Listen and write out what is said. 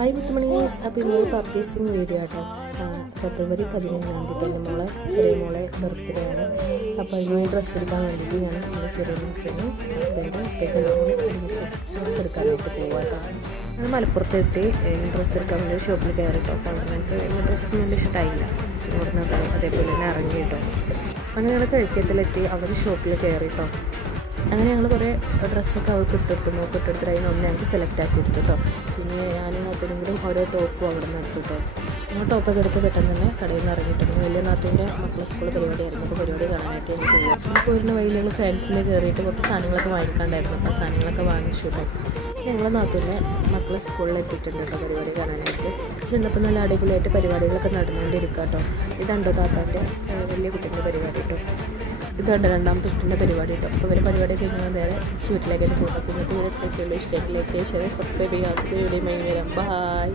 Hi good morning guys. അപ്പോൾ ഇന്നൊരു purchasing video ആട്ടോ. ഫെബ്രുവരി 15 എൻ്റെ മോളെ ചെറിയ മോളെ ബർത്ത്ഡേ ആണ്. അപ്പോൾ അതിന് ഡ്രസ്സ് എടുക്കാൻ വേണ്ടിയിട്ട് ഞാൻ എൻ്റെ ചെറിയ മക്കളും ഹസ്ബൻഡും ഒരുമിച്ച് ഡ്രസ്സ് എടുക്കാനായിട്ട് പോവാട്ടോ. ഞാൻ മലപ്പുറത്തെത്തി ഡ്രസ്സ് എടുക്കാൻ വേണ്ടി ഷോപ്പിൽ കയറി കേട്ടോ. അപ്പോൾ എനിക്ക് ഡ്രസ്സ് നല്ല ഇഷ്ടമായില്ല. ഓർമ്മ അതേപോലെ തന്നെ ഇറങ്ങി കേട്ടോ. അങ്ങനെ ഞങ്ങൾ കഴിക്കത്തിലെത്തി അവർ ഷോപ്പിൽ കയറി കേട്ടോ. അങ്ങനെ ഞങ്ങൾ കുറേ ഡ്രസ്സൊക്കെ അവർക്ക് ഇട്ടെടുത്തു, നോക്കി ഇട്ടെടുത്തിട്ട് അതിനൊന്ന് ഞങ്ങൾക്ക് സെലക്ട് ആക്കി എടുത്തു കേട്ടോ. പിന്നെ ഞാനും നാത്തൂനും കൂടി ഓരോ ടോപ്പും അവിടെ നിന്ന് എടുത്തു കേട്ടോ. ഞങ്ങൾ ടോപ്പൊക്കെ എടുത്ത് പെട്ടെന്ന് തന്നെ കടയിൽ നിന്ന് ഇറങ്ങിയിട്ടുണ്ട്. വലിയ നാത്തൂൻ്റെ മക്കളെ സ്കൂൾ പരിപാടിയായിരുന്നു. അപ്പോൾ പരിപാടി കാണാനായിട്ട് എനിക്ക് പോകാം. അപ്പോൾ ഒരു വഴിയിൽ ഫ്രണ്ട്സിൻ്റെ കയറിയിട്ട് കുറച്ച് സാധനങ്ങളൊക്കെ വാങ്ങിക്കാണ്ടായിരുന്നു. അപ്പോൾ ആ സാധനങ്ങളൊക്കെ വാങ്ങിച്ചു കേട്ടോ. ഞങ്ങൾ നാത്തൂൻ്റെ മക്കളെ സ്കൂളിൽ എത്തിയിട്ടുണ്ട് കേട്ടോ പരിപാടി കാണാനായിട്ട്. ചെന്നപ്പോൾ നല്ല അടിപൊളിയായിട്ട് പരിപാടികളൊക്കെ നടന്നുകൊണ്ടിരിക്കുക കേട്ടോ. ഇതുണ്ടോ താത്താൻ്റെ വലിയ കുട്ടീൻ്റെ പരിപാടി കേട്ടോ. ഇതുണ്ട് രണ്ടാമത്തെ കുട്ടീൻ്റെ പരിപാടി കേട്ടോ. അപ്പോൾ ഇവർ പരിപാടി കഴിഞ്ഞാൽ നേരെ വീട്ടിലേക്ക് പോകും. പിന്നെ ഇഷ്ടമായിട്ടിലേക്ക് സബ്സ്ക്രൈബ് ചെയ്യാം. വീഡിയോ വരാം. ബൈ.